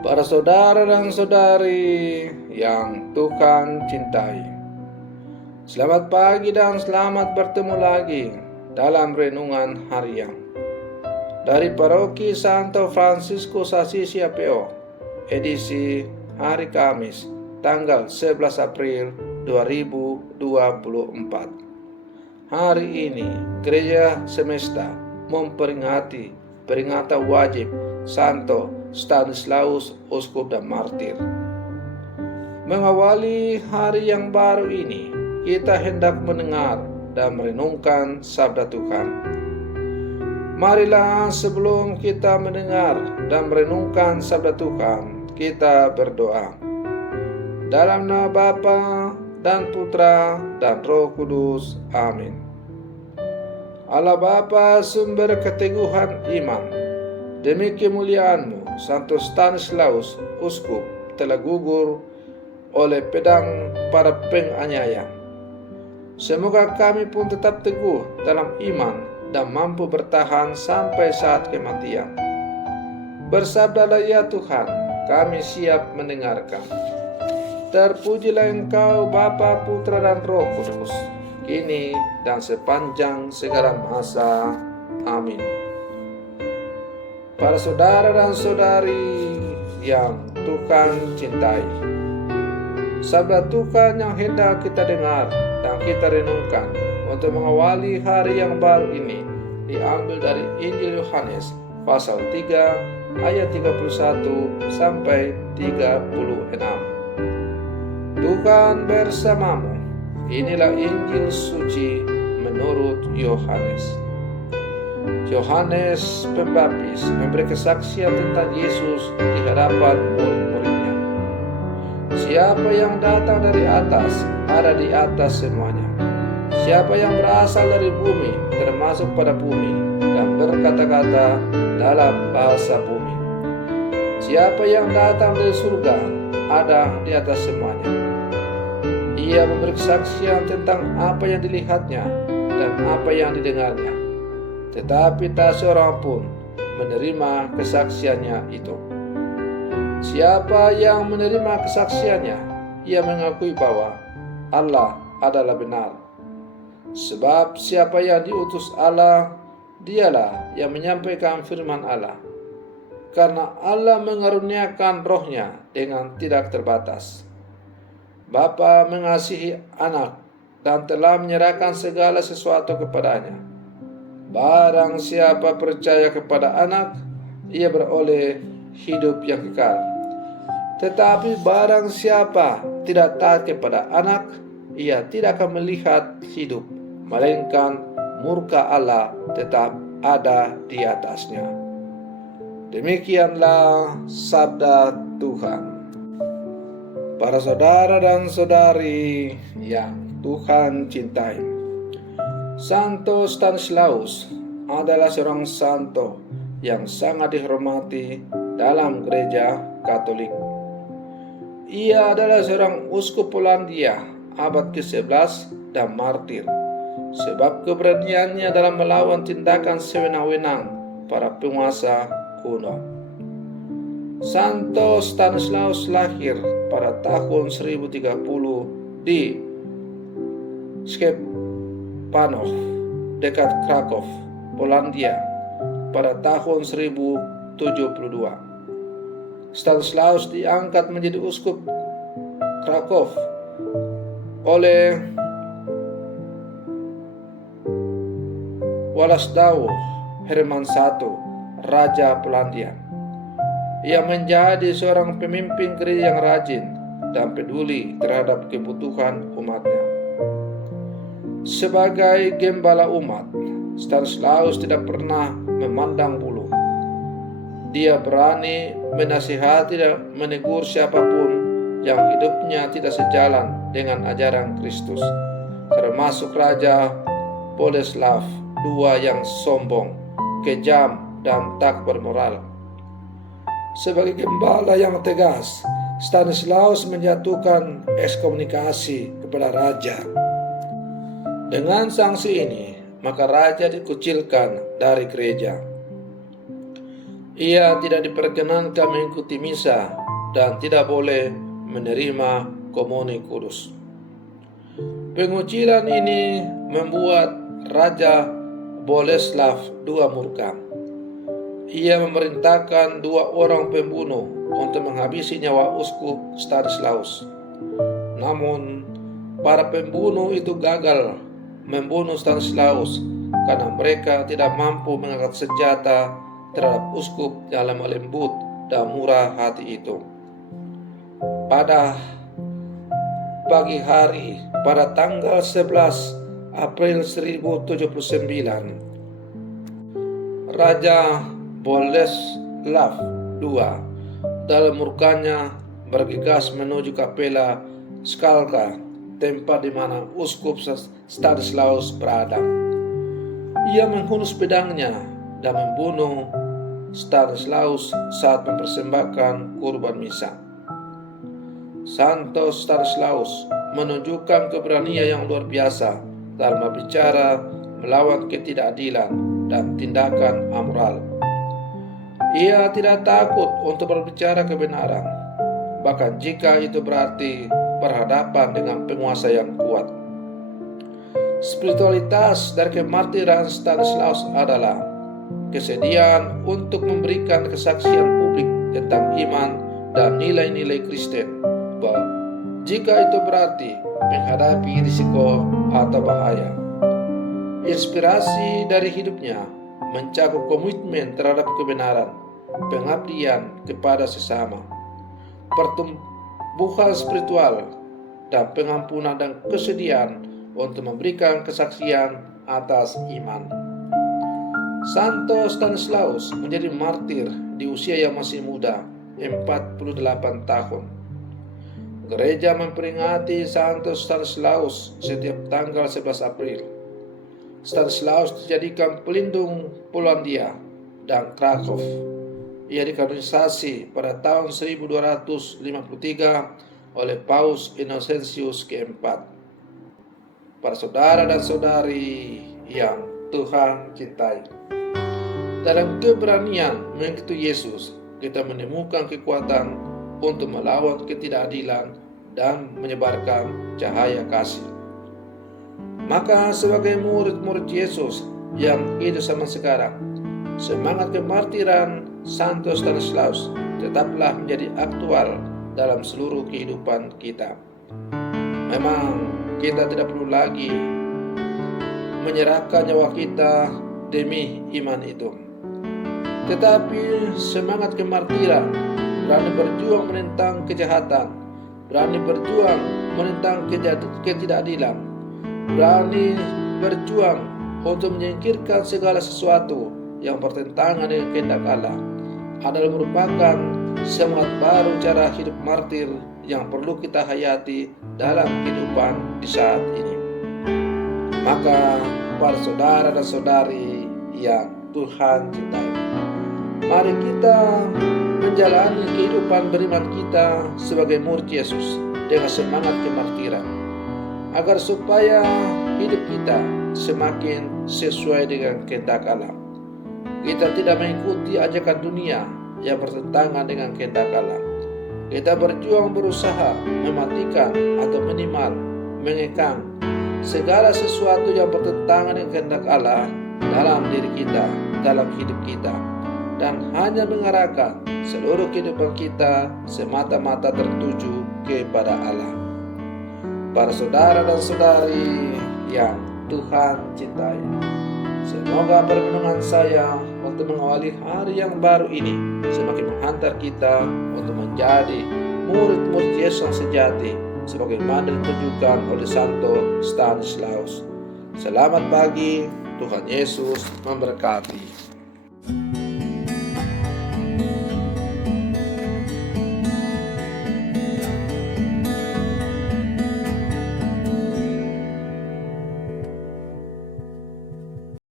Para saudara dan saudari yang Tuhan cintai, selamat pagi dan selamat bertemu lagi dalam renungan harian dari Paroki Santo Fransiskus Assisi APO, edisi hari Kamis, tanggal 11 April 2024. Hari ini Gereja Semesta memperingati peringatan wajib Santo Stanislaus, Uskup dan Martir. Mengawali hari yang baru ini, kita hendak mendengar dan merenungkan sabda Tuhan. Marilah sebelum kita mendengar dan merenungkan sabda Tuhan, kita berdoa. Dalam nama Bapa dan Putra dan Roh Kudus. Amin. Allah Bapa, sumber keteguhan iman, demi kemuliaan-Mu, Santo Stanislaus, Uskup, telah gugur oleh pedang para penganiaya. Semoga kami pun tetap teguh dalam iman dan mampu bertahan sampai saat kematian. Bersabdalah ya Tuhan, kami siap mendengarkan. Terpujilah Engkau Bapa, Putra dan Roh Kudus, kini dan sepanjang segala masa. Amin. Para saudara dan saudari yang Tuhan cintai, sabda Tuhan yang hendak kita dengar dan kita renungkan untuk mengawali hari yang baru ini diambil dari Injil Yohanes pasal 3 ayat 31 sampai 36. Tuhan bersamamu. Inilah Injil suci menurut Yohanes. Yohanes Pembaptis memberi kesaksian tentang Yesus di hadapan murid-muridnya. Siapa yang datang dari atas ada di atas semuanya. Siapa yang berasal dari bumi termasuk pada bumi dan berkata-kata dalam bahasa bumi. Siapa yang datang dari surga ada di atas semuanya. Ia memberi kesaksian tentang apa yang dilihatnya dan apa yang didengarnya, tetapi tak seorang pun menerima kesaksiannya itu. Siapa yang menerima kesaksiannya, ia mengakui bahwa Allah adalah benar. Sebab siapa yang diutus Allah, dialah yang menyampaikan firman Allah. Karena Allah mengaruniakan rohnya dengan tidak terbatas. Bapa mengasihi anak dan telah menyerahkan segala sesuatu kepadanya. Barang siapa percaya kepada anak, ia beroleh hidup yang kekal. Tetapi barang siapa tidak taat kepada anak, ia tidak akan melihat hidup, melainkan murka Allah tetap ada di atasnya. Demikianlah sabda Tuhan. Para saudara dan saudari yang Tuhan cintai, Santo Stanislaus adalah seorang santo yang sangat dihormati dalam gereja Katolik. Ia adalah seorang uskup Polandia abad ke-11 dan martir, sebab keberaniannya dalam melawan tindakan sewenang-wenang para penguasa kuno. Santo Stanislaus lahir pada tahun 1030 di Szczepanów, dekat Krakow, Polandia, pada tahun 1072. Stanislaus diangkat menjadi uskup Krakow oleh Władysław Herman I, Raja Polandia. Ia menjadi seorang pemimpin gereja yang rajin dan peduli terhadap kebutuhan umatnya. Sebagai gembala umat, Stanislaus tidak pernah memandang bulu. Dia berani menasihati dan menegur siapapun yang hidupnya tidak sejalan dengan ajaran Kristus, termasuk Raja Boleslav II yang sombong, kejam, dan tak bermoral. Sebagai gembala yang tegas, Stanislaus menjatuhkan ekskomunikasi kepada raja. Dengan sanksi ini, maka raja dikucilkan dari gereja. Ia tidak diperkenankan mengikuti misa dan tidak boleh menerima komuni kudus. Pengucilan ini membuat Raja Boleslav II murka. Ia memerintahkan 2 orang pembunuh untuk menghabisi nyawa uskup Stanislaus. Namun, para pembunuh itu gagal membunuh Stanislaus karena mereka tidak mampu mengangkat senjata terhadap uskup yang lemah lembut dan murah hati itu. Pada pagi hari, pada tanggal 11 April 1079, Raja Boleslav II dalam murkanya bergegas menuju Kapela Skalka, tempat di mana uskup Stanislaus berada. Ia menghunus pedangnya dan membunuh Stanislaus saat mempersembahkan kurban misa. Santo Stanislaus menunjukkan keberanian yang luar biasa dalam berbicara melawan ketidakadilan dan tindakan amoral. Ia tidak takut untuk berbicara kebenaran, bahkan jika itu berarti berhadapan dengan penguasa yang kuat. Spiritualitas dari kemartiran Stanislaus adalah kesediaan untuk memberikan kesaksian publik tentang iman dan nilai-nilai Kristen, bahwa jika itu berarti menghadapi risiko atau bahaya. Inspirasi dari hidupnya mencakup komitmen terhadap kebenaran, pengabdian kepada sesama, pertumbuhan spiritual, dan pengampunan dan kesediaan untuk memberikan kesaksian atas iman. Santo Stanislaus menjadi martir di usia yang masih muda, 48 tahun. Gereja memperingati Santo Stanislaus setiap tanggal 11 April. Stanislaus dijadikan pelindung Polandia dan Krakow. Ia dikanonisasi pada tahun 1253 oleh Paus Innocentius keempat. Para saudara dan saudari yang Tuhan cintai, dalam keberanian mengikuti Yesus, kita menemukan kekuatan untuk melawan ketidakadilan dan menyebarkan cahaya kasih. Maka sebagai murid-murid Yesus yang hidup zaman sekarang, semangat kemartiran Santo Stanislaus tetaplah menjadi aktual dalam seluruh kehidupan kita. Memang kita tidak perlu lagi menyerahkan nyawa kita demi iman itu, tetapi semangat kemartiran, berani berjuang menentang kejahatan, berani berjuang menentang ketidakadilan, berani berjuang untuk menyingkirkan segala sesuatu yang bertentangan dengan kehendak Allah, adalah merupakan semangat baru cara hidup martir yang perlu kita hayati dalam kehidupan di saat ini. Maka para saudara dan saudari yang Tuhan cintai, mari kita menjalani kehidupan beriman kita sebagai murid Yesus dengan semangat kemartiran, agar supaya hidup kita semakin sesuai dengan kehendak Allah. Kita tidak mengikuti ajakan dunia yang bertentangan dengan kehendak Allah. Kita berjuang berusaha mematikan atau minimal mengekang segala sesuatu yang bertentangan dengan kehendak Allah dalam diri kita, dalam hidup kita, dan hanya mengarahkan seluruh kehidupan kita semata-mata tertuju kepada Allah. Para saudara dan saudari yang Tuhan cintai, semoga permenungan saya untuk mengawali hari yang baru ini semakin menghantar kita untuk menjadi murid-murid Yesus yang sejati, sebagaimana ditunjukkan oleh Santo Stanislaus. Selamat pagi, Tuhan Yesus memberkati.